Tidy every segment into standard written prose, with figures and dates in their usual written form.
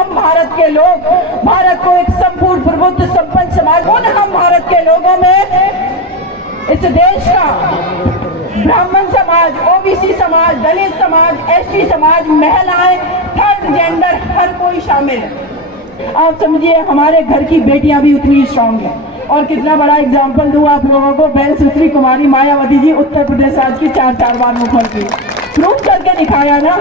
हम भारत के लोग भारत को एक संपूर्ण प्रबुद्ध संपन्न समाज, उन हम भारत के लोगों में इस देश का ब्राह्मण समाज, ओबीसी समाज, दलित समाज, एसटी समाज, महिलाएं, थर्ड जेंडर, हर कोई शामिल है। आप समझिए हमारे घर की बेटियां भी उतनी स्ट्रांग है। और कितना बड़ा एग्जाम्पल दूं आप लोगों को, बहन सुश्री कुमारी मायावती जी उत्तर प्रदेश राज्य की 4 बार मुख्यमंत्री, प्रूव करके दिखाया ना।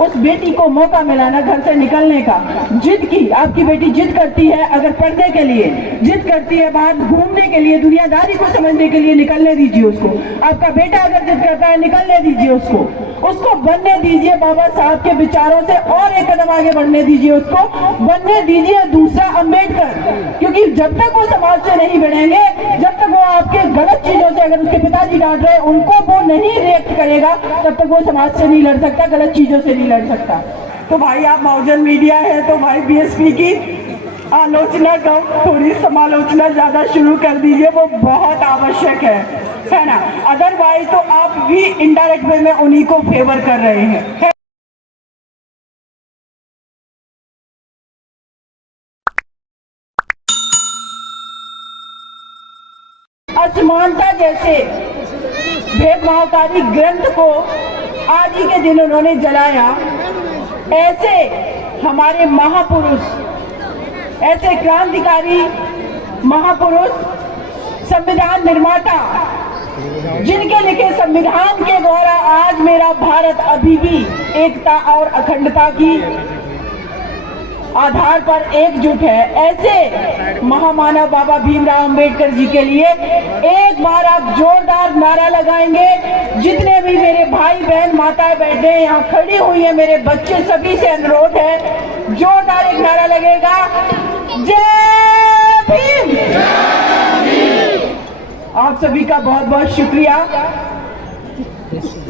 उस बेटी को मौका मिला ना घर से निकलने का, जिद की। आपकी बेटी जिद करती है अगर पढ़ने के लिए, जिद करती है बाहर घूमने के लिए, दुनियादारी को समझने के लिए, निकलने दीजिए उसको। आपका बेटा अगर जिद करता है निकलने दीजिए उसको बनने दीजिए बाबा साहब के विचारों से, और एक कदम आगे बढ़ने दीजिए उसको, बनने दीजिए दूसरा अम्बेडकर। क्योंकि जब तक वो समाज से नहीं बढ़ेंगे, जब तक वो आपके गलत चीजों से, अगर उसके पिताजी डांट रहे उनको वो नहीं रिएक्ट करेगा, तब तक वो समाज से नहीं लड़ सकता, गलत चीजों से नहीं लड़ सकता। तो भाई आप बहुजन मीडिया है तो भाई बीएसपी की आलोचना कम, थोड़ी समालोचना ज्यादा शुरू कर दीजिए, वो बहुत आवश्यक है ना। अदरवाइज तो आप भी इनडायरेक्ट वे में उन्हीं को फेवर कर रहे हैं। असमानता जैसे भेदभावकारी ग्रंथ को आज ही के दिन उन्होंने जलाया। ऐसे हमारे महापुरुष, ऐसे क्रांतिकारी महापुरुष, संविधान निर्माता, जिनके लिखे संविधान के द्वारा आज मेरा भारत अभी भी एकता और अखंडता की आधार पर एकजुट है, ऐसे महामानव बाबा भीमराव अंबेडकर जी के लिए एक बार आप जोरदार नारा लगाएंगे। जितने भी मेरे भाई बहन माताएं बैठे हैं, यहाँ खड़ी हुई है, मेरे बच्चे, सभी से अनुरोध है, जोरदार एक नारा लगेगा, जय भीम। आप सभी का बहुत बहुत शुक्रिया।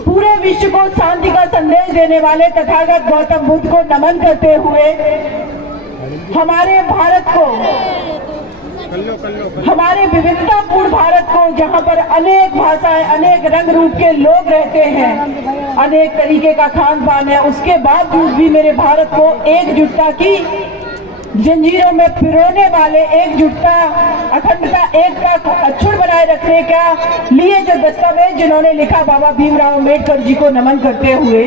पूरे विश्व को शांति का संदेश देने वाले तथागत गौतम बुद्ध को नमन करते हुए हमारे भारत को, हमारे विविधतापूर्ण भारत को, जहां पर अनेक भाषाएं, अनेक रंग रूप के लोग रहते हैं, अनेक तरीके का खान पान है, उसके बावजूद भी मेरे भारत को एकजुटता की जंजीरों में पिरोने वाले, एकजुटता, अखंडता, एकता को अक्षुण्ण बनाए रखने का लिए जो दस्तावेज जिन्होंने लिखा, बाबा भीमराव अंबेडकर जी को नमन करते हुए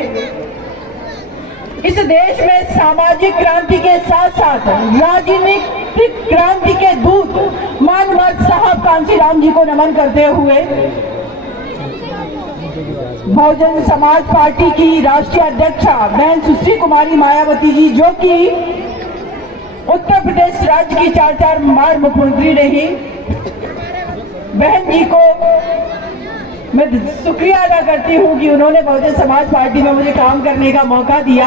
इस देश में सामाजिक क्रांति के साथ साथ राजनीतिक क्रांति के दूत मानवत साहब कांशीराम जी को नमन करते हुए बहुजन समाज पार्टी की राष्ट्रीय अध्यक्षा बहन सुश्री कुमारी मायावती जी, जो कि उत्तर प्रदेश राज्य की 4 बार मुख्यमंत्री रही, बहन जी को मैं शुक्रिया अदा करती हूँ कि उन्होंने बहुजन समाज पार्टी में मुझे काम करने का मौका दिया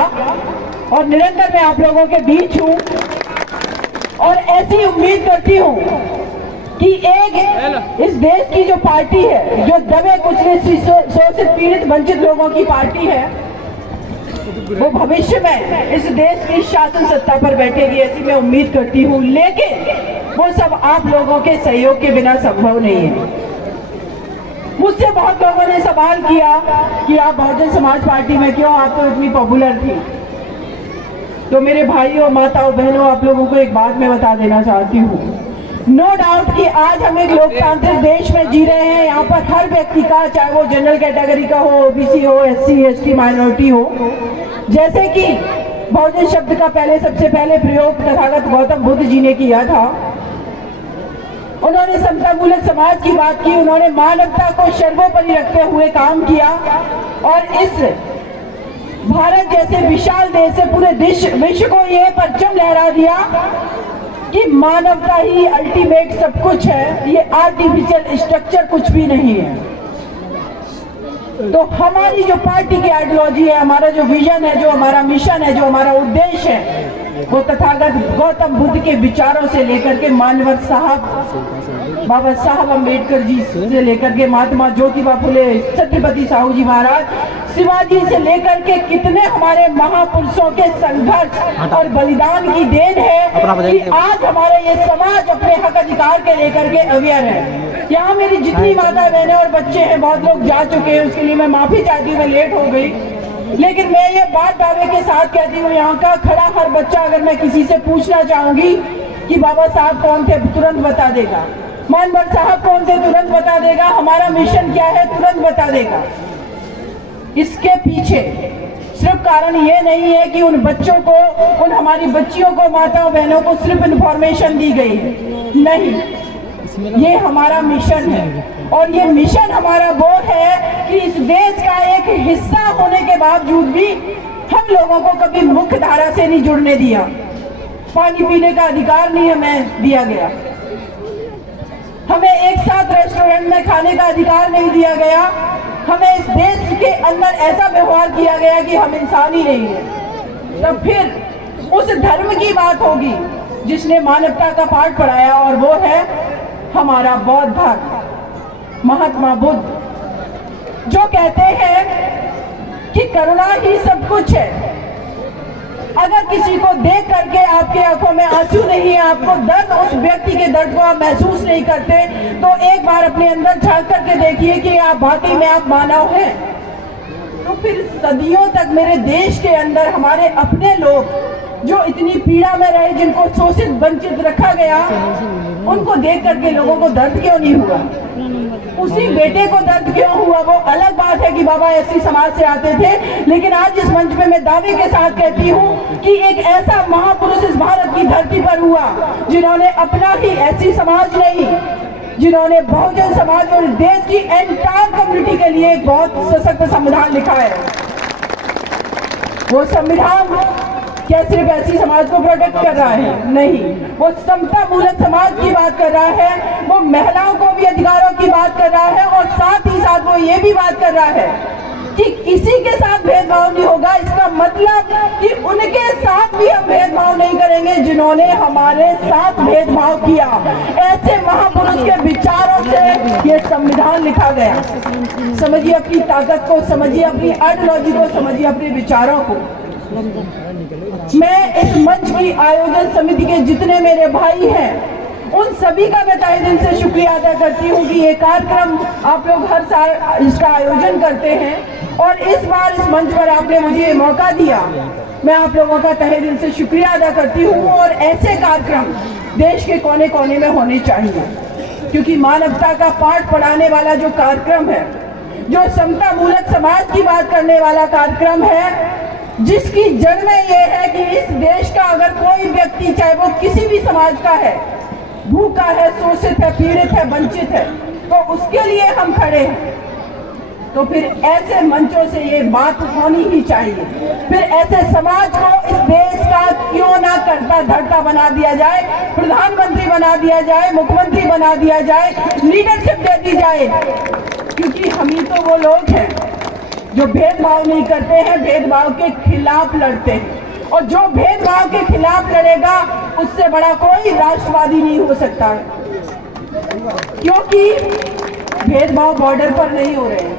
और निरंतर मैं आप लोगों के बीच हूँ। और ऐसी उम्मीद करती हूँ कि एक इस देश की जो पार्टी है, जो दबे कुचले शोषित पीड़ित वंचित लोगों की पार्टी है, वो भविष्य में इस देश की शासन सत्ता पर बैठेगी, ऐसी मैं उम्मीद करती हूँ। लेकिन वो सब आप लोगों के सहयोग के बिना संभव नहीं है। मुझसे बहुत लोगों ने सवाल किया कि आप बहुजन समाज पार्टी में क्यों, आप तो इतनी पॉपुलर थी। तो मेरे भाइयों, माताओं, बहनों, आप लोगों को एक बात मैं बता देना चाहती हूँ। नो डाउट कि आज हम एक लोकतांत्रिक देश में जी रहे हैं। यहाँ पर हर व्यक्ति का, चाहे वो जनरल कैटेगरी का हो, ओबीसी हो, एससी एसटी माइनॉरिटी हो, जैसे कि बहुजन शब्द का सबसे पहले प्रयोग तथागत गौतम बुद्ध जी ने किया था। उन्होंने समतामूलक समाज की बात की, उन्होंने मानवता को सर्वोपरि रखते हुए काम किया और इस भारत जैसे विशाल देश से पूरे विश्व को यह परचम लहरा दिया कि मानवता ही अल्टीमेट सब कुछ है, ये आर्टिफिशियल स्ट्रक्चर कुछ भी नहीं है। तो हमारी जो पार्टी की आइडियोलॉजी है, हमारा जो विजन है, जो हमारा मिशन है, जो हमारा उद्देश्य है, वो तथागत गौतम बुद्ध के विचारों से लेकर के मानवत साहब बाबा साहब अम्बेडकर जी से लेकर के महात्मा ज्योतिबा फुले, छत्रपति साहू जी महाराज, शिवाजी से लेकर के कितने हमारे महापुरुषों के संघर्ष और बलिदान की देन है कि आज हमारे ये समाज अपने हक अधिकार के लेकर के अवेयर है। यहाँ मेरी जितनी माता बहनें और बच्चे हैं, बहुत लोग जा चुके हैं, उसके लिए मैं माफी चाहती हूँ, मैं लेट हो गई। लेकिन मैं ये बात दावे के साथ कहती हूँ, यहाँ का खड़ा हर बच्चा अगर मैं किसी से पूछना चाहूंगी कि बाबा साहब कौन थे, तुरंत बता देगा। मानवर साहब कौन थे, तुरंत बता देगा। हमारा मिशन क्या है, तुरंत बता देगा। इसके पीछे सिर्फ कारण ये नहीं है कि उन बच्चों को, उन हमारी बच्चियों को, माताओं बहनों को सिर्फ इन्फॉर्मेशन दी गई है, नहीं, ये हमारा मिशन है। और ये मिशन हमारा वो है कि इस देश का एक हिस्सा होने के बावजूद भी हम लोगों को कभी मुख्य धारा से नहीं जुड़ने दिया। पानी पीने का अधिकार नहीं हमें दिया गया, हमें एक साथ रेस्टोरेंट में खाने का अधिकार नहीं दिया गया, हमें इस देश के अंदर ऐसा व्यवहार किया गया कि हम इंसान ही नहीं है। तब फिर उस धर्म की बात होगी जिसने मानवता का पाठ पढ़ाया, और वो है हमारा बौद्ध धर्म, महात्मा बुद्ध, जो कहते हैं कि करुणा ही सब कुछ है। अगर किसी को देख करके आपके आंखों में आंसू नहीं है, आपको दर्द, उस व्यक्ति के दर्द को आप महसूस नहीं करते, तो एक बार अपने अंदर झांक करके देखिए कि आप वाकई में आप मानव हैं। तो फिर सदियों तक मेरे देश के अंदर हमारे अपने लोग जो इतनी पीड़ा में रहे, जिनको शोषित वंचित रखा गया, उनको देख करके लोगों को दर्द क्यों नहीं हुआ? उसी बेटे को दर्द क्यों हुआ? वो अलग बात है कि बाबा एससी समाज से आते थे, लेकिन आज इस मंच पे मैं दावे के साथ कहती हूँ कि एक ऐसा महापुरुष इस भारत की धरती पर हुआ जिन्होंने अपना ही एससी समाज नहीं, जिन्होंने बहुजन समाज और देश की एंटायर कम्युनिटी के लिए एक बहुत सशक्त संविधान लिखा है। वो संविधान क्या सिर्फ एससी समाज को प्रोटेक्ट कर रहा है? नहीं, वो समता मूलक समाज की बात कर रहा है, वो महिलाओं को भी अधिकारों की बात कर रहा है, और साथ ही साथ वो ये भी बात कर रहा है कि किसी के साथ भेदभाव नहीं होगा। इसका मतलब कि उनके साथ भी हम भेदभाव नहीं करेंगे जिन्होंने हमारे साथ भेदभाव किया। ऐसे महापुरुष के विचारों से ये संविधान लिखा गया। समझिए अपनी ताकत को, समझिए अपनी आइडियोलॉजी को, समझिए अपने विचारों को। मैं इस मंच की आयोजन समिति के जितने मेरे भाई हैं, उन सभी का मैं तहे दिल से शुक्रिया अदा करती हूँ कि ये कार्यक्रम आप लोग हर साल इसका आयोजन करते हैं, और इस बार इस मंच पर आपने मुझे ये मौका दिया। मैं आप लोगों का तहे दिल से शुक्रिया अदा करती हूँ, और ऐसे कार्यक्रम देश के कोने कोने में होने चाहिए, क्योंकि मानवता का पाठ पढ़ाने वाला जो कार्यक्रम है, जो समता मूलक समाज की बात करने वाला कार्यक्रम है, जिसकी जड़ में ये है कि इस देश का अगर कोई व्यक्ति, चाहे वो किसी भी समाज का है, भूखा है, शोषित है, पीड़ित है, वंचित है, तो उसके लिए हम खड़े हैं। तो फिर ऐसे मंचों से ये बात होनी ही चाहिए। फिर ऐसे समाज को इस देश का क्यों ना करता धरता बना दिया जाए, प्रधानमंत्री बना दिया जाए, मुख्यमंत्री बना दिया जाए, लीडरशिप दे दी जाए, क्योंकि हम ही तो वो लोग हैं जो भेदभाव नहीं करते हैं, भेदभाव के खिलाफ लड़ते हैं। और जो भेदभाव के खिलाफ लड़ेगा, उससे बड़ा कोई राष्ट्रवादी नहीं हो सकता है, क्योंकि भेदभाव बॉर्डर पर नहीं हो रहे हैं,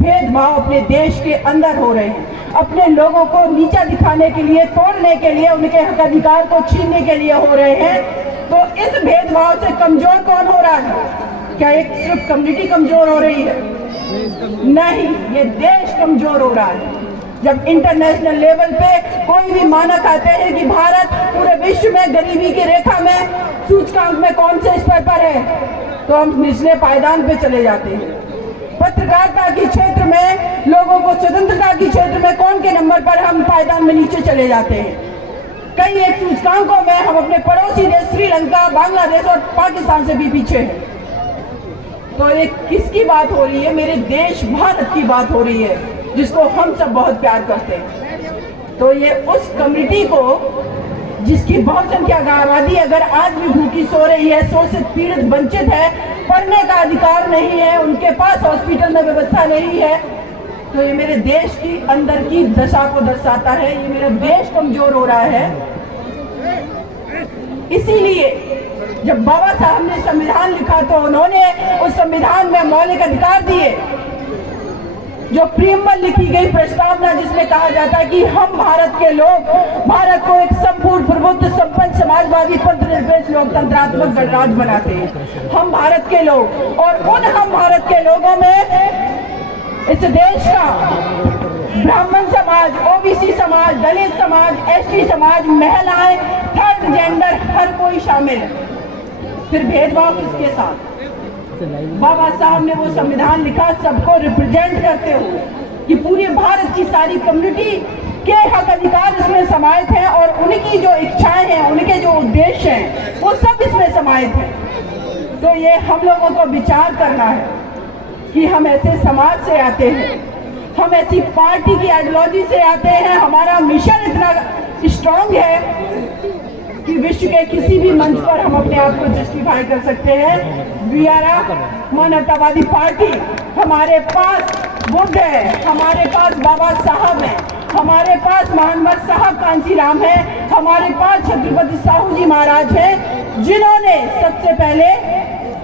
भेदभाव अपने देश के अंदर हो रहे हैं। अपने लोगों को नीचा दिखाने के लिए, तोड़ने के लिए, उनके हक अधिकार को छीनने के लिए हो रहे हैं। तो इस भेदभाव से कमजोर कौन हो रहा है? क्या एक सिर्फ कम्युनिटी कमजोर हो रही है? नहीं, ये देश कमजोर हो रहा है। जब इंटरनेशनल लेवल पे कोई भी मानक आते हैं कि भारत पूरे विश्व में गरीबी की रेखा में सूचकांक में कौन से स्तर पर है, तो हम निचले पायदान पे चले जाते हैं। पत्रकारिता के क्षेत्र में, लोगों को स्वतंत्रता के क्षेत्र में कौन के नंबर पर हम पायदान में नीचे चले जाते हैं। कई एक सूचकांकों में हम अपने पड़ोसी देश श्रीलंका, बांग्लादेश और पाकिस्तान से भी पीछे हैं। तो ये किसकी बात हो रही है? मेरे देश भारत की बात हो रही है, जिसको हम सब बहुत प्यार करते हैं। तो ये उस कम्युनिटी को, जिसकी बहुसंख्या आबादी अगर आज भी भूखी सो रही है, शोषित, पीड़ित, वंचित है, पढ़ने का अधिकार नहीं है, उनके पास हॉस्पिटल में व्यवस्था नहीं है, तो ये मेरे देश की अंदर की दशा को दर्शाता है। ये मेरा देश कमजोर हो रहा है। इसीलिए जब बाबा साहब ने संविधान लिखा, तो उन्होंने उस संविधान में मौलिक अधिकार दिए। जो प्रीएम्बल लिखी गई प्रस्तावना, जिसमें कहा जाता है कि हम भारत के लोग भारत को एक संपूर्ण, प्रबुद्ध, संपन्न, समाजवादी, पंथनिरपेक्ष, लोकतंत्रात्मक गणराज्य बनाते हैं। हम भारत के लोग, और उन हम भारत के लोगों में इस देश का ब्राह्मण समाज, ओबीसी समाज, दलित समाज, एसटी समाज, महिलाएं, थर्ड जेंडर, हर कोई शामिल है। फिर भेदभाव किसके साथ? बाबा साहब ने वो संविधान लिखा सबको रिप्रेजेंट करते हुए कि पूरे भारत की सारी कम्युनिटी के हक अधिकार इसमें समाहित हैं और उनकी जो इच्छाएं हैं, उनके जो उद्देश्य हैं, वो सब इसमें समाहित हैं। तो ये हम लोगों को विचार करना है कि हम ऐसे समाज से आते हैं, हम ऐसी पार्टी की आइडियोलॉजी से आते हैं, हमारा मिशन इतना स्ट्रांग है कि विश्व के किसी भी मंच पर हम अपने आप को जस्टिफाई कर सकते हैं। वी आर अ मानवतावादी पार्टी। हमारे पास बुद्ध है, हमारे पास बाबा साहब है, हमारे पास मोहम्मद साहब कांसीराम है, हमारे पास छत्रपति साहू जी महाराज हैं, जिन्होंने सबसे पहले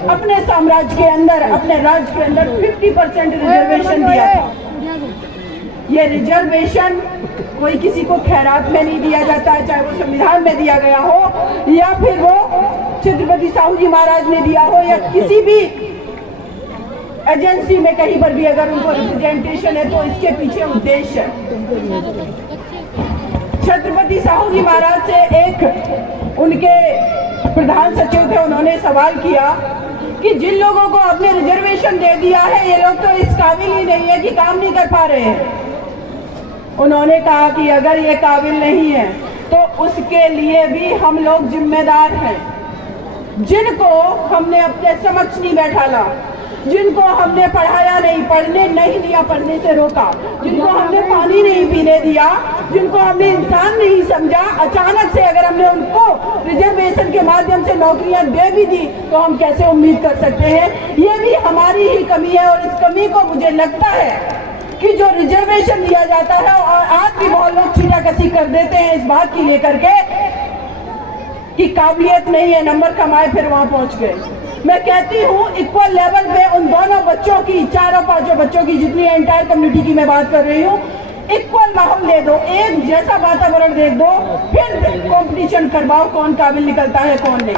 अपने साम्राज्य के अंदर, अपने राज्य के अंदर 50% रिजर्वेशन दिया था। ये रिजर्वेशन कोई किसी को खैरात में नहीं दिया जाता है, चाहे वो संविधान में दिया गया हो या फिर वो छत्रपति साहू जी महाराज ने दिया हो या किसी भी एजेंसी में कहीं पर भी अगर उनको रिप्रेजेंटेशन है तो इसके पीछे उद्देश्य है। छत्रपति साहू जी महाराज से एक उनके प्रधान सचिव थे, उन्होंने सवाल किया कि जिन लोगों को आपने रिजर्वेशन दे दिया है ये लोग तो इस काबिल ही नहीं है कि काम नहीं कर पा रहे हैं। उन्होंने कहा कि अगर ये काबिल नहीं है तो उसके लिए भी हम लोग जिम्मेदार हैं। जिनको हमने अपने समक्ष नहीं बैठाला, जिनको हमने पढ़ाया नहीं, पढ़ने नहीं दिया, पढ़ने से रोका, जिनको हमने पानी नहीं पीने दिया, जिनको हमने इंसान नहीं समझा, अचानक से अगर हमने उनको रिजर्वेशन के माध्यम से नौकरियां दे भी दी तो हम कैसे उम्मीद कर सकते हैं? ये भी हमारी ही कमी है और इस कमी को मुझे लगता है कि जो रिजर्वेशन दिया जाता है और आज भी बहुत लोग छीटाकशी कर देते हैं इस बात की लेकर के कि काबिलियत नहीं है, नंबर कमाए फिर वहां पहुंच गए। मैं कहती हूँ इक्वल लेवल पे उन दोनों बच्चों की, चारों पांचों बच्चों की, जितनी एंटायर कम्युनिटी की मैं बात कर रही हूँ, इक्वल माहौल दे दो, एक जैसा वातावरण दे दो, फिर कंपटीशन करवाओ कौन काबिल निकलता है कौन नहीं।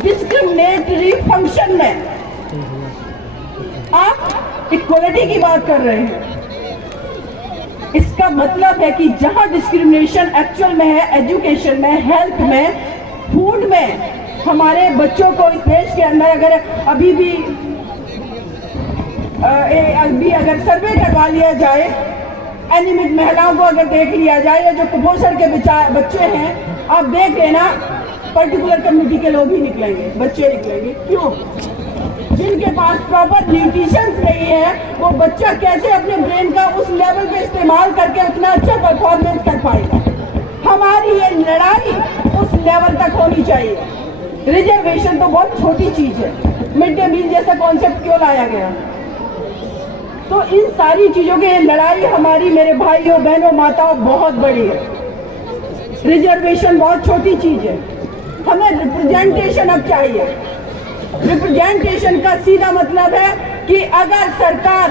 डिस्क्रिमिनेटरी फंक्शन में आप इक्वलिटी की बात कर रहे हैं, इसका मतलब है कि जहां डिस्क्रिमिनेशन एक्चुअल में है, एजुकेशन में, हेल्थ में, फूड में, हमारे बच्चों को इस देश के अंदर अगर अभी अगर सर्वे करवा लिया जाए, एनीमिक महिलाओं को अगर देख लिया जाए या जो कुपोषण के बच्चे हैं, आप देख लेना पर्टिकुलर कम्युनिटी के लोग ही निकलेंगे, बच्चे निकलेंगे। क्यों? जिनके पास प्रॉपर न्यूट्रिशन नहीं है, वो बच्चा कैसे अपने ब्रेन का उस लेवल पे इस्तेमाल करके उतना अच्छा परफॉर्मेंस कर पाएगा? हमारी ये लड़ाई उस लेवल तक होनी चाहिए। रिजर्वेशन तो बहुत छोटी चीज है, मिड डे मील जैसा कॉन्सेप्ट क्यों लाया गया? तो इन सारी चीजों की लड़ाई हमारी, मेरे भाइयों बहनों माताओं, बहुत बड़ी है। रिजर्वेशन बहुत छोटी चीज है, हमें रिप्रेजेंटेशन अब चाहिए। रिप्रेजेंटेशन का सीधा मतलब है कि अगर सरकार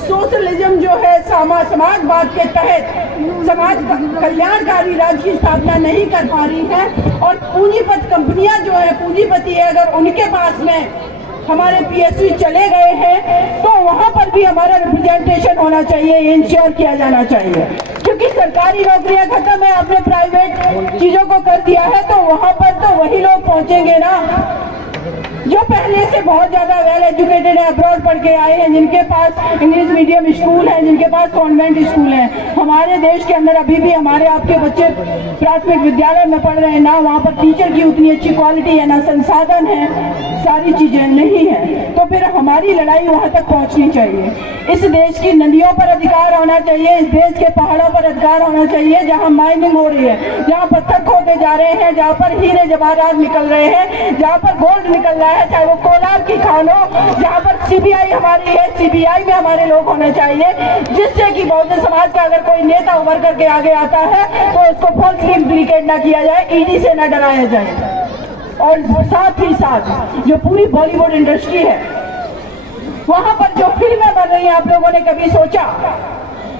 सोशलिज्म जो है समाजवाद के तहत समाज कल्याणकारी राज्य की स्थापना नहीं कर पा रही है और पूंजीपति कंपनियां जो है, पूंजीपति है, अगर उनके पास में हमारे पीएसयू चले गए हैं तो वहां पर भी हमारा रिप्रेजेंटेशन होना चाहिए, इंश्योर किया जाना चाहिए। क्योंकि सरकारी नौकरियां खत्म है, आपने प्राइवेट चीजों को कर दिया है, तो वहां पर तो वही लोग पहुंचेंगे ना जो पहले से बहुत ज्यादा वेल एजुकेटेड है, अब्रॉड पढ़ के आए हैं, जिनके पास इंग्लिश मीडियम स्कूल है, जिनके पास कॉन्वेंट स्कूल है। हमारे देश के अंदर अभी भी हमारे आपके बच्चे प्राथमिक विद्यालय में पढ़ रहे हैं ना, वहाँ पर टीचर की उतनी अच्छी क्वालिटी है ना, संसाधन है, सारी चीजें नहीं है। तो फिर हमारी लड़ाई वहाँ तक पहुँचनी चाहिए। इस देश की नदियों पर अधिकार होना चाहिए, इस देश के पहाड़ों पर अधिकार होना चाहिए, जहाँ माइनिंग हो रही है, जहाँ पत्थर खोदे जा रहे हैं, जहाँ पर हीरे जवाहरात निकल रहे हैं, जहाँ पर गोल्ड निकल रहा है, चाहे वो कोलार की खान हो, जहाँ पर सीबीआई हमारी है, सीबीआई में हमारे लोग होने चाहिए, जिससे कि बहुजन समाज का अगर कोई नेता उभर करके आगे आता है तो उसको फॉल्सली इम्प्लीकेट ना किया जाए, ईडी से ना डराया जाए। और साथ ही साथ जो पूरी बॉलीवुड इंडस्ट्री है, वहां पर जो फिल्में बन रही हैं, आप लोगों ने कभी सोचा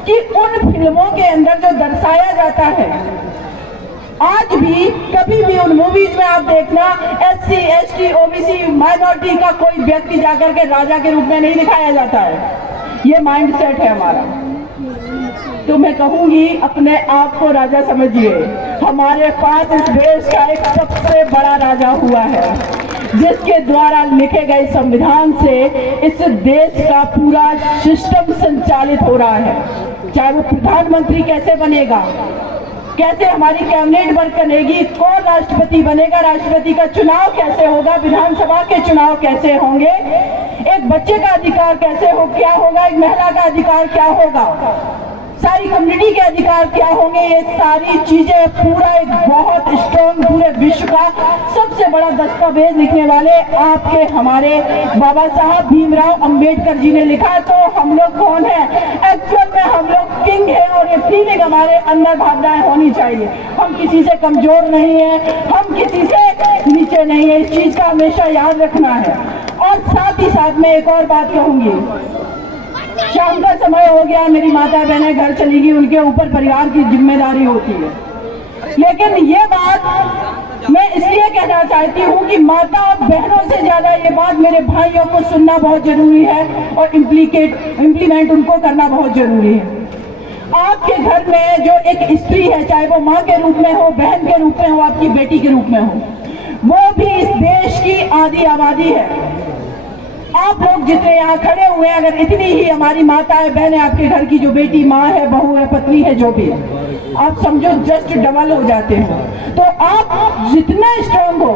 कि उन फिल्मों के अंदर जो दर्शाया जाता है आज भी कभी भी उन मूवीज में आप देखना SC, ST, OBC माइनॉरिटी का कोई व्यक्ति जाकर के राजा के रूप में नहीं दिखाया जाता है। ये माइंड सेट है हमारा। तो मैं कहूंगी अपने आप को राजा समझिए। हमारे पास इस देश का एक सबसे बड़ा राजा हुआ है, जिसके द्वारा लिखे गए संविधान से इस देश का पूरा सिस्टम संचालित हो रहा है। चाहे वो प्रधानमंत्री कैसे बनेगा, कैसे हमारी कैबिनेट वर्क करेगी, कौन राष्ट्रपति बनेगा, राष्ट्रपति का चुनाव कैसे होगा, विधानसभा के चुनाव कैसे होंगे, एक बच्चे का अधिकार कैसे हो क्या होगा, एक महिला का अधिकार क्या होगा, सारी कम्युनिटी के अधिकार क्या होंगे, ये सारी चीजें पूरा एक बहुत स्ट्रॉन्ग पूरे विश्व का सबसे बड़ा दस्तावेज लिखने वाले आपके हमारे बाबा साहब भीमराव अंबेडकर जी ने लिखा। तो हम लोग कौन है? एक्चुअल में हम लोग किंग है, और ये फीलिंग हमारे अंदर भावनाएं होनी चाहिए। हम किसी से कमजोर नहीं है, हम किसी से नीचे नहीं है, इस चीज का हमेशा याद रखना है। और साथ ही साथ में एक और बात कहूंगी, शाम का समय हो गया, मेरी माता बहनें घर चली गई, उनके ऊपर परिवार की जिम्मेदारी होती है। लेकिन ये बात मैं इसलिए कहना चाहती हूँ कि माता और बहनों से ज्यादा ये बात मेरे भाइयों को सुनना बहुत जरूरी है और इम्प्लीमेंट उनको करना बहुत जरूरी है। आपके घर में जो एक स्त्री है, चाहे वो माँ के रूप में हो, बहन के रूप में हो, आपकी बेटी के रूप में हो, वो भी इस देश की आधी आबादी है। आप लोग जितने यहाँ खड़े हुए हैं, अगर इतनी ही हमारी माताएं बहनें, आपके घर की जो बेटी माँ है, बहू है, पत्नी है, जो भी है, आप समझो जस्ट डबल हो जाते हैं। तो आप जितना स्ट्रांग हो,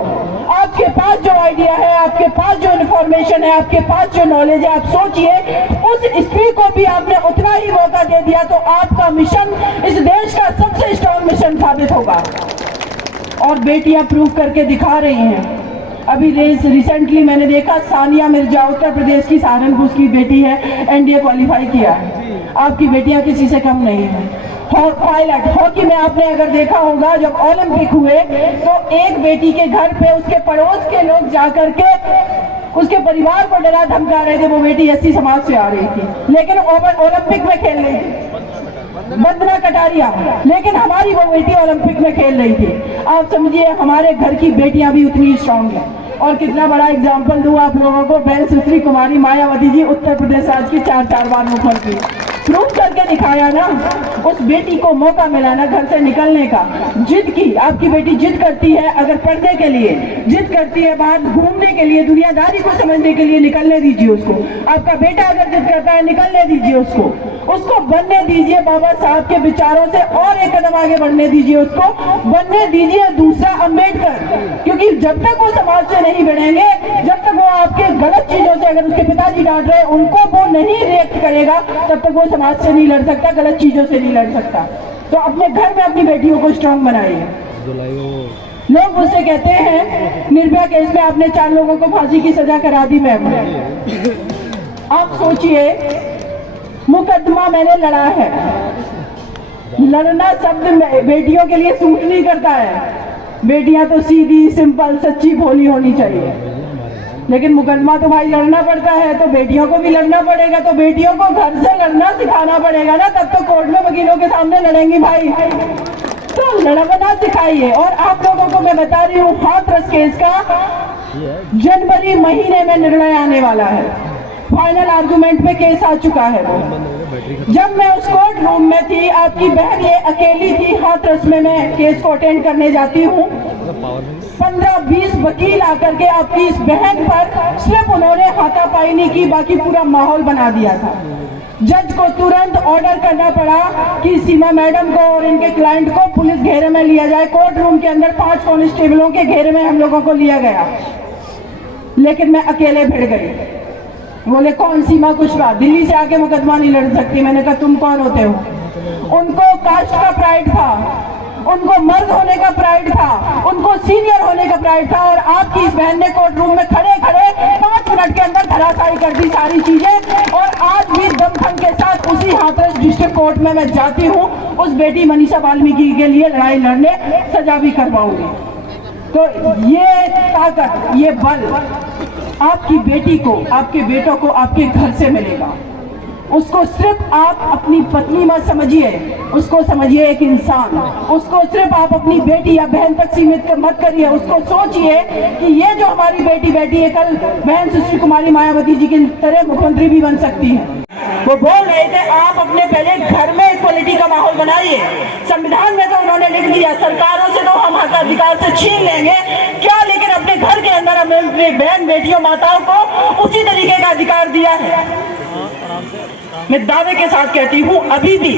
आपके पास जो आइडिया है, आपके पास जो इन्फॉर्मेशन है, आपके पास जो नॉलेज है, आप सोचिए उस स्त्री को भी आपने उतना ही मौका दे दिया तो आपका मिशन इस देश का सबसे स्ट्रांग मिशन साबित होगा। और बेटियां प्रूव करके दिखा रही हैं। अभी रिसेंटली मैंने देखा, सानिया मिर्जा उत्तर प्रदेश की सहारनपुर की बेटी है, NDA क्वालिफाई किया है। आपकी बेटियां किसी से कम नहीं है। पायलट हॉकी में आपने अगर देखा होगा, जब ओलंपिक हुए तो एक बेटी के घर पे उसके पड़ोस के लोग जाकर के उसके परिवार को डरा धमका रहे थे। वो बेटी SC समाज से आ रही थी, लेकिन ओलंपिक में खेल रही थी, वंदना कटारिया, लेकिन हमारी वो बेटी ओलंपिक में खेल रही थी। आप समझिए हमारे घर की बेटियां भी उतनी स्ट्रांग हैं। और कितना बड़ा एग्जाम्पल दूं आप लोगों को, बहन सुश्री कुमारी मायावती जी, उत्तर प्रदेश राज्य की 4 बार मुख्यमंत्री, प्रूव करके दिखाया ना। उस बेटी को मौका मिला ना घर से निकलने का, जिद की। आपकी बेटी जिद करती है अगर पढ़ने के लिए, जिद करती है बाहर घूमने के लिए, दुनियादारी को समझने के लिए, निकलने दीजिए उसको। आपका बेटा अगर जिद करता है, निकलने दीजिए उसको बनने दीजिए बाबा साहब के विचारों से, और एक कदम आगे बढ़ने दीजिए उसको, बनने दीजिए दूसरा अंबेडकर। क्योंकि जब तक वो समाज से नहीं बढ़ेंगे, जब तक वो आपके गलत चीजों से, अगर उसके पिताजी डांट रहे उनको वो नहीं रिएक्ट करेगा, तब तक वो समाज से नहीं लड़ सकता, गलत चीजों से नहीं लड़ सकता। तो अपने घर में अपनी बेटियों को स्ट्रांग बनाइए। लोग मुझसे कहते हैं निर्भया केस में आपने 4 लोगों को फांसी की सजा करा दी मैम। आप सोचिए, मुकदमा मैंने लड़ा है। लड़ना शब्द बेटियों के लिए सूट नहीं करता है। बेटियां तो सीधी, सिंपल, सच्ची, भोली होनी चाहिए, लेकिन मुकदमा तो भाई लड़ना पड़ता है, तो बेटियों को भी लड़ना पड़ेगा। तो बेटियों को घर से लड़ना सिखाना पड़ेगा ना, तब तो कोर्ट में वकीलों के सामने लड़ेंगी भाई। तो लड़ना सिखाइए। और आप लोगों को मैं बता रही हूँ, हाथरस केस का जनवरी महीने में निर्णय आने वाला है। फाइनल आर्गुमेंट में केस आ चुका है। जब मैं उस कोर्ट रूम में थी, आपकी बहन ये अकेली थी हाथरस में, मैं केस को अटेंड करने जाती हूँ। 15-20 वकील आकर के आपकी इस बहन पर सिर्फ उन्होंने हाथापाई नहीं की, बाकी पूरा माहौल बना दिया था। जज को तुरंत ऑर्डर करना पड़ा कि सीमा मैडम को और इनके क्लाइंट को पुलिस घेरे में लिया जाए। कोर्ट रूम के अंदर 5 कांस्टेबलों के घेरे में हम लोगों को लिया गया, लेकिन मैं अकेले भिड़ गई। बोले कौन सीमा कुशवाहा, दिल्ली से आके मुकदमा नहीं लड़ सकती। मैंने कहा तुम कौन होते हो? उनको कास्ट का प्राइड था, उनको मर्द होने का प्राइड था, उनको सीनियर होने का प्राइड था। और आपकी इस बहन ने कोर्ट रूम में खड़े खड़े 5 मिनट के अंदर धराशायी कर दी सारी चीजें। और आज भी दमखम के साथ उसी हाथरस डिस्ट्रिक्ट कोर्ट में मैं जाती हूँ, उस बेटी मनीषा वाल्मीकि के लिए लड़ाई लड़ने, सजा भी करवाऊंगी। तो ये ताकत, ये बल आपकी बेटी को, आपके बेटों को आपके घर से मिलेगा। उसको सिर्फ आप अपनी पत्नी मत समझिए, उसको समझिए एक इंसान। उसको सिर्फ आप अपनी बेटी या बहन तक सीमित मत करिए। उसको सोचिए कि ये जो हमारी बेटी बैठी है, कल बहन सुश्री कुमारी मायावती जी की तरह मुख्यमंत्री भी बन सकती है। वो बोल रहे थे आप अपने पहले घर में इक्वलिटी का माहौल बनाइए। संविधान में तो उन्होंने लिख दिया सरकारों से तो हम अधिकार से छीन लेंगे क्या, लेकिन अपने घर के अंदर हमने बहन बेटियों माताओं को उसी तरीके का अधिकार दिया है। मैं दावे के साथ कहती हूँ अभी भी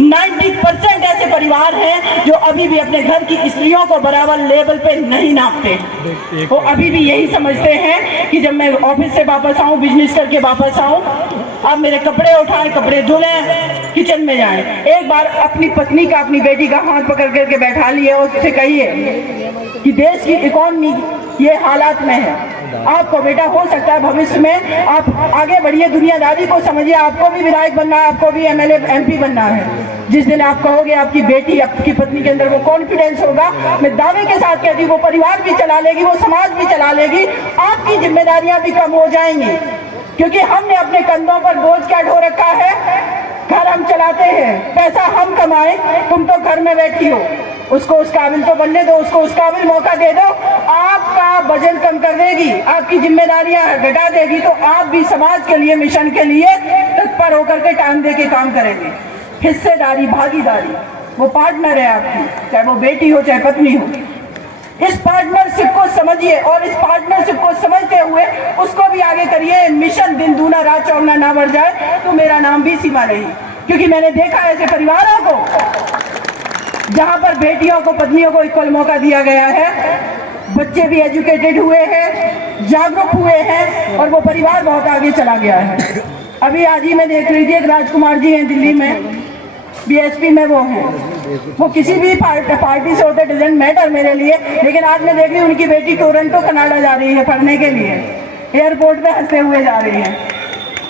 90% ऐसे परिवार हैं जो अभी भी अपने घर की स्त्रियों को बराबर लेवल पे नहीं नापते। वो अभी भी यही समझते हैं कि जब मैं ऑफिस से वापस आऊं, बिजनेस करके वापस आऊं, आप मेरे कपड़े उठाएं, कपड़े धुलें, किचन में जाएं। एक बार अपनी पत्नी का, अपनी बेटी का हाथ पकड़ करके बैठा लिए, उससे कहिए कि देश की इकोनॉमी ये हालात में है। आपको बेटा हो सकता है भविष्य में आप आगे बढ़िए, दुनियादारी को समझिए। आपको भी विधायक बनना है, आपको भी एमएलए एमपी बनना है। जिस दिन आप कहोगे आपकी बेटी, आपकी पत्नी के अंदर वो कॉन्फिडेंस होगा, मैं दावे के साथ कहती हूँ वो परिवार भी चला लेगी, वो समाज भी चला लेगी। आपकी जिम्मेदारियां भी कम हो जाएंगी, क्योंकि हमने अपने कंधों पर बोझ क्या ढो रखा है। घर हम चलाते हैं, पैसा हम कमाए, तुम तो घर में बैठी हो। उसको उस काबिल तो बनने दो, उसको उस काबिल मौका दे दो। आपका वजन कम कर देगी, आपकी जिम्मेदारियां घटा देगी, तो आप भी समाज के लिए, मिशन के लिए तत्पर होकर के टाइम दे के काम करेंगे। हिस्सेदारी, भागीदारी, वो पार्टनर है आपकी, चाहे वो बेटी हो चाहे पत्नी हो। इस पार्टनरशिप को समझिए और इस पार्टनरशिप को समझते हुए उसको भी आगे करिए। मिशन दिन दूना रात चौगुना ना बढ़ जाए तो मेरा नाम भी सीमा नहीं, क्योंकि मैंने देखा ऐसे परिवारों को जहां पर बेटियों को, पत्नियों को इक्वल मौका दिया गया है, बच्चे भी एजुकेटेड हुए हैं, जागरूक हुए हैं और वो परिवार बहुत आगे चला गया है। अभी आज ही मैं देख रही थी, एक राजकुमार जी हैं दिल्ली में, बीएसपी में वो हैं, वो किसी भी पार्टी से होते, डजेंट मैटर मेरे लिए, लेकिन आज मैं देख रही हूँ उनकी बेटी टोरंटो कनाडा जा रही है पढ़ने के लिए, एयरपोर्ट पे हंसते हुए जा रही है।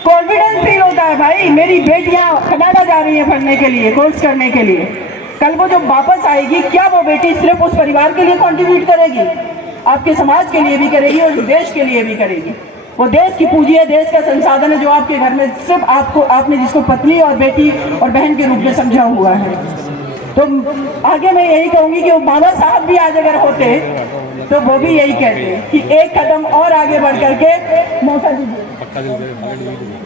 कॉन्फिडेंस फील होता है भाई, मेरी बेटियां कनाडा जा रही है पढ़ने के लिए, कोर्स करने के लिए। कल वो जब वापस आएगी, क्या वो बेटी सिर्फ उस परिवार के लिए कंट्रीब्यूट करेगी? आपके समाज के लिए भी करेगी और देश के लिए भी करेगी। वो देश की पूंजी है, देश का संसाधन है, जो आपके घर में सिर्फ आपने जिसको पत्नी और बेटी और बहन के रूप में समझा हुआ है। तो आगे मैं यही कहूंगी कि वो बाबा साहब भी आज अगर होते तो वो भी यही कहते कि एक कदम और आगे बढ़ करके मौका दीजिए।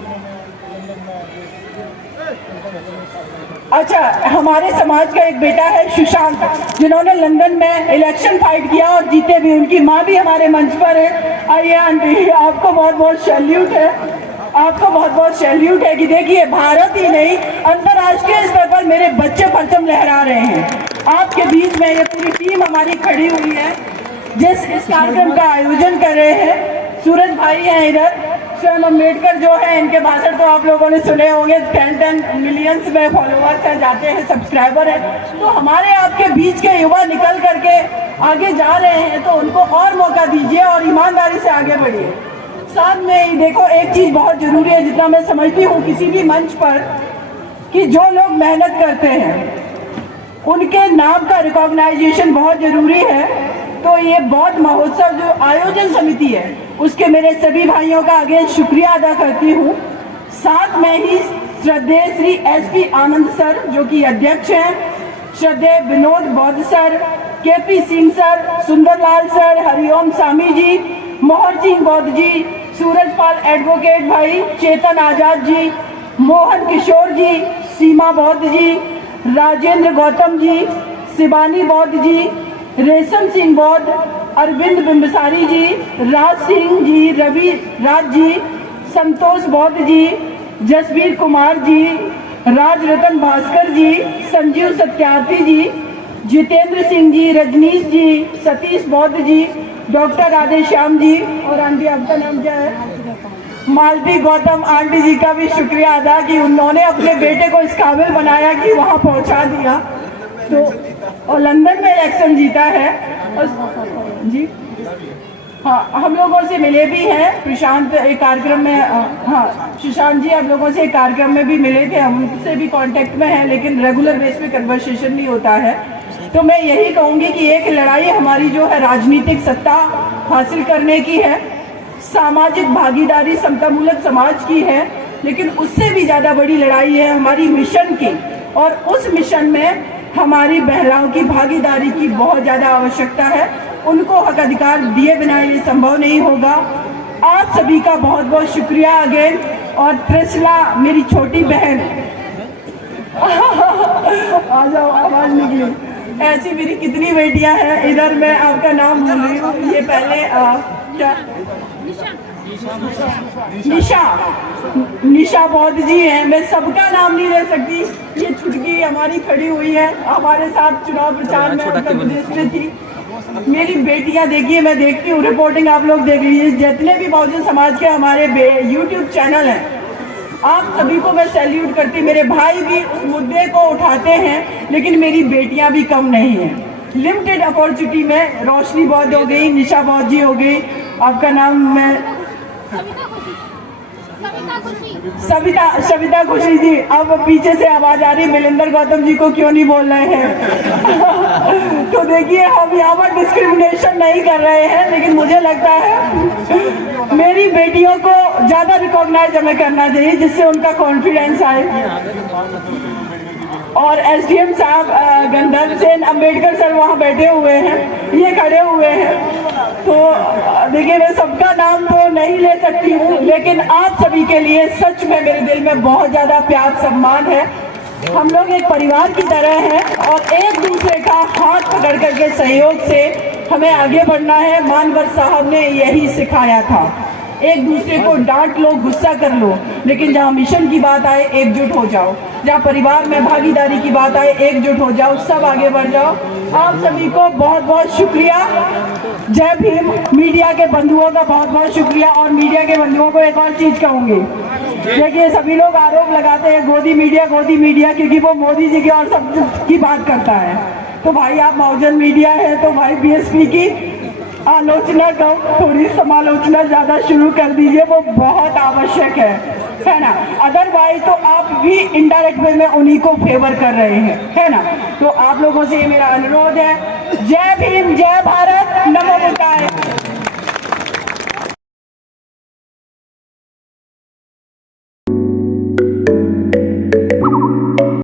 अच्छा, हमारे समाज का एक बेटा है सुशांत, जिन्होंने लंदन में इलेक्शन फाइट किया और जीते भी। उनकी माँ भी हमारे मंच पर है। आइए आंटी, आपको बहुत बहुत सैल्यूट है, आपको बहुत बहुत सैल्यूट है कि देखिए भारत ही नहीं, अंतर्राष्ट्रीय स्तर पर मेरे बच्चे परचम लहरा रहे हैं। आपके बीच में ये पूरी टीम हमारी खड़ी हुई है जिस इस कार्यक्रम का आयोजन कर रहे हैं। सूरज भाई हैं इधर, स्वयं अम्बेडकर जो है, इनके भाषण तो आप लोगों ने सुने होंगे, 10 मिलियंस में फॉलोअर्स हैं, जाते हैं, सब्सक्राइबर हैं। तो हमारे आपके बीच के युवा निकल करके आगे जा रहे हैं, तो उनको और मौका दीजिए और ईमानदारी से आगे बढ़िए। साथ में देखो, एक चीज बहुत जरूरी है, जितना मैं समझती हूँ किसी भी मंच पर, कि जो लोग मेहनत करते हैं उनके नाम का रिकॉग्नाइजेशन बहुत जरूरी है। तो ये बौद्ध महोत्सव जो आयोजन समिति है, उसके मेरे सभी भाइयों का आगे शुक्रिया अदा करती हूँ। साथ में ही श्रद्धेय श्री एसपी आनंद सर जो कि अध्यक्ष हैं, श्रद्धेय Vinod Bauddh sir, KP Singh sir, Sundarlal sir, Hariom Swami ji, Mohar Singh बौद्ध जी, सूरजपाल एडवोकेट भाई, चेतन आजाद जी, मोहन किशोर जी, सीमा बौद्ध जी, राजेंद्र गौतम जी, शिवानी बौद्ध जी, रेशम सिंह बौद्ध, अरविंद बिंबसारी जी, राज सिंह जी, रवि राज जी, संतोष बौद्ध जी, जसवीर कुमार जी, राज रतन भास्कर जी, संजीव सत्यार्थी जी, जितेंद्र सिंह जी, रजनीश जी, सतीश बौद्ध जी, डॉक्टर राधेश्याम जी, और आंटी आपका नाम क्या है? मालती गौतम आंटी जी का भी शुक्रिया अदा कि उन्होंने अपने बेटे को इस काबिल बनाया कि वहाँ पहुँचा दिया। तो और लंदन में इलेक्शन जीता है और जी हाँ, हम लोगों से मिले भी हैं। प्रशांत एक कार्यक्रम में, हाँ सुशांत जी आप लोगों से एक कार्यक्रम में भी मिले थे, हम उनसे भी कांटेक्ट में हैं, लेकिन रेगुलर बेस पे कन्वर्सेशन नहीं होता है। तो मैं यही कहूँगी कि एक लड़ाई हमारी जो है राजनीतिक सत्ता हासिल करने की है, सामाजिक भागीदारी समतामूलक समाज की है, लेकिन उससे भी ज़्यादा बड़ी लड़ाई है हमारी मिशन की, और उस मिशन में हमारी महिलाओं की भागीदारी की बहुत ज़्यादा आवश्यकता है। उनको हक अधिकार दिए बिना ये संभव नहीं होगा। आप सभी का बहुत बहुत शुक्रिया अगेन। और त्रिशला मेरी छोटी बहन आ जाओ, आवाज निकली। ऐसी मेरी कितनी बेटियां हैं। इधर मैं आपका नाम भूल रही हूँ, ये पहले क्या निशा बौद्ध जी हैं। मैं सबका नाम नहीं ले सकती। ये छुटकी हमारी खड़ी हुई है, हमारे साथ चुनाव प्रचार में उत्तर प्रदेश में थी। मेरी बेटियां देखिए, मैं देखती हूँ रिपोर्टिंग, आप लोग देख लीजिए। जितने भी बहुजन समाज के हमारे यूट्यूब चैनल हैं, आप सभी को मैं सैल्यूट करती। मेरे भाई भी उस मुद्दे को उठाते हैं, लेकिन मेरी बेटियां भी कम नहीं हैं। लिमिटेड अपॉर्चुनिटी में रोशनी बौद्ध हो गई, निशा बौद्ध जी हो गई, आपका नाम मैं सविता खुशी जी। अब पीछे से आवाज आ रही, मिलिंदर गौतम जी को क्यों नहीं बोल रहे हैं। तो देखिए, हम यहाँ पर डिस्क्रिमिनेशन नहीं कर रहे हैं, लेकिन मुझे लगता है मेरी बेटियों को ज्यादा रिकॉग्नाइज हमें करना चाहिए, जिससे उनका कॉन्फिडेंस आए। और एसडीएम साहब गंधर्व सेन अम्बेडकर सर वहाँ बैठे हुए हैं, ये खड़े हुए हैं। तो देखिए, मैं सबका नाम तो नहीं ले सकती हूँ, लेकिन आप सभी के लिए सच में मेरे दिल में बहुत ज़्यादा प्यार सम्मान है। हम लोग एक परिवार की तरह हैं और एक दूसरे का हाथ पकड़ करके सहयोग से हमें आगे बढ़ना है। मानवर साहब ने यही सिखाया था, एक दूसरे को डांट लो, गुस्सा कर लो, लेकिन जहाँ मिशन की बात आए एकजुट हो जाओ। जहाँ परिवार में भागीदारी की बात आए एकजुट हो जाओ, सब आगे बढ़ जाओ। आप सभी को बहुत बहुत शुक्रिया। जय भीम। मीडिया के बंधुओं का बहुत बहुत शुक्रिया। और मीडिया के बंधुओं को एक और चीज कहूंगी, देखिए सभी लोग आरोप लगाते हैं गोदी मीडिया, क्योंकि वो मोदी जी की और सब की बात करता है। तो भाई आप बहुजन मीडिया है, तो भाई बीएसपी की आलोचना कम, थोड़ी समालोचना ज्यादा शुरू कर दीजिए, वो बहुत आवश्यक है ना। अदरवाइज तो आप भी इनडायरेक्ट वे में उन्हीं को फेवर कर रहे हैं, है ना। तो आप लोगों से ये मेरा अनुरोध है। जय भीम, जय भारत।